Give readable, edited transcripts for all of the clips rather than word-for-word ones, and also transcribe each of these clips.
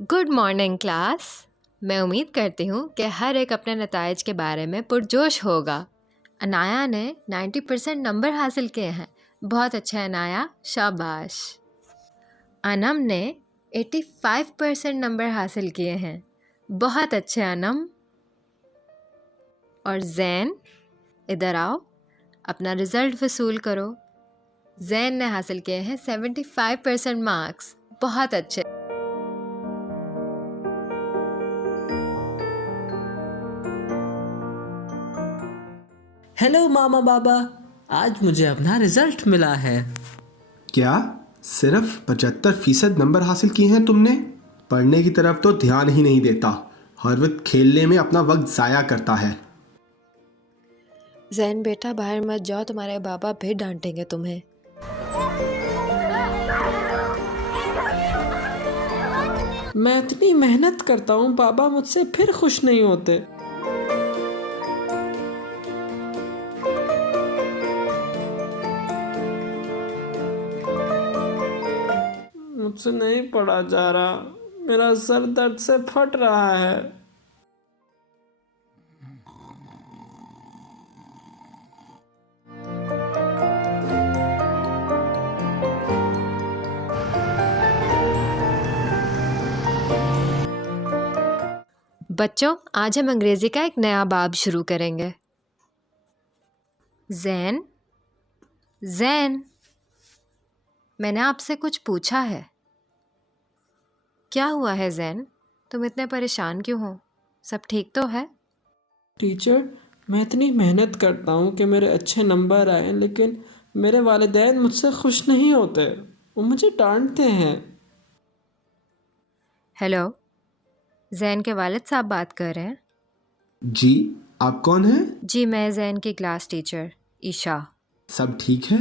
Good morning class. मैं उम्मीद करती हूँ कि हर एक अपने नताइज के बारे में पुरजोश होगा। अनाया ने 90% नंबर हासिल किए हैं। बहुत अच्छा अनाया, शाबाश। अनम ने 85% नंबर हासिल किए हैं। बहुत अच्छे अनम। और जैन, इधर आओ, अपना रिज़ल्ट वसूल करो। जैन ने हासिल किए हैं 75% मार्क्स। बहुत अच्छे। हेलो मामा बाबा, आज मुझे अपना रिजल्ट मिला है। क्या सिर्फ 75% नंबर हासिल किए हैं तुमने? पढ़ने की तरफ तो ध्यान ही नहीं देता, हर वक्त खेलने में अपना वक्त ज़ाया करता है। जैन बेटा, बाहर मत जाओ, तुम्हारे बाबा फिर डांटेंगे तुम्हें। मैं इतनी मेहनत करता हूँ, पापा मुझसे फिर खुश नहीं होते। मुझसे नहीं पढ़ा जा रहा, मेरा सर दर्द से फट रहा है। बच्चों, आज हम अंग्रेजी का एक नया बाब शुरू करेंगे। जैन, जैन, मैंने आपसे कुछ पूछा है। क्या हुआ है जैन? तुम इतने परेशान क्यों हो? सब ठीक तो है? टीचर, मैं इतनी मेहनत करता हूँ कि मेरे अच्छे नंबर आए, लेकिन मेरे वालिदैन मुझसे खुश नहीं होते। वो मुझे डांटते हैं। हेलो, जैन के वालिद साहब बात कर रहे हैं। जी, आप कौन हैं? जी, मैं जैन की क्लास टीचर ईशा। सब ठीक है?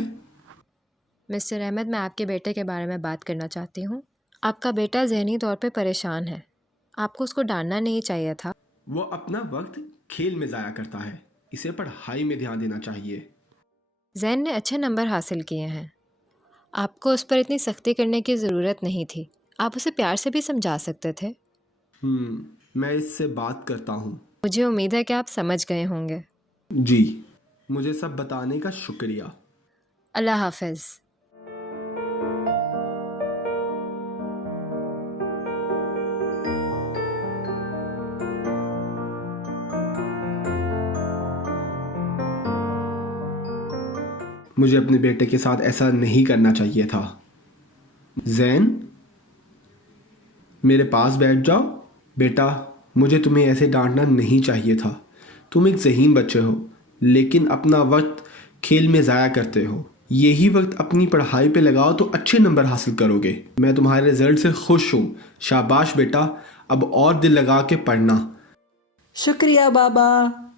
मिस्टर अहमद, मैं आपके बेटे के बारे में बात करना चाहती हूँ। आपका बेटा ज़हनी तौर पे परेशान है। आपको उसको डांटना नहीं चाहिए था। वो अपना वक्त खेल में ज़ाया करता है, इसे पढ़ाई में ध्यान देना चाहिए। जैन ने अच्छे नंबर हासिल किए हैं। आपको उस पर इतनी सख्ती करने की ज़रूरत नहीं थी। आप उसे प्यार से भी समझा सकते थे। मैं इससे बात करता हूँ। मुझे उम्मीद है कि आप समझ गए होंगे। जी, मुझे सब बताने का शुक्रिया। अल्लाह हाफिज़। मुझे अपने बेटे के साथ ऐसा नहीं करना चाहिए था। जैन, मेरे पास बैठ जाओ। बेटा, मुझे तुम्हें ऐसे डांटना नहीं चाहिए था। तुम एक ज़हीन बच्चे हो, लेकिन अपना वक्त खेल में ज़ाया करते हो। यही वक्त अपनी पढ़ाई पे लगाओ तो अच्छे नंबर हासिल करोगे। मैं तुम्हारे रिजल्ट से खुश हूँ। शाबाश बेटा, अब और दिल लगा के पढ़ना। शुक्रिया बाबा।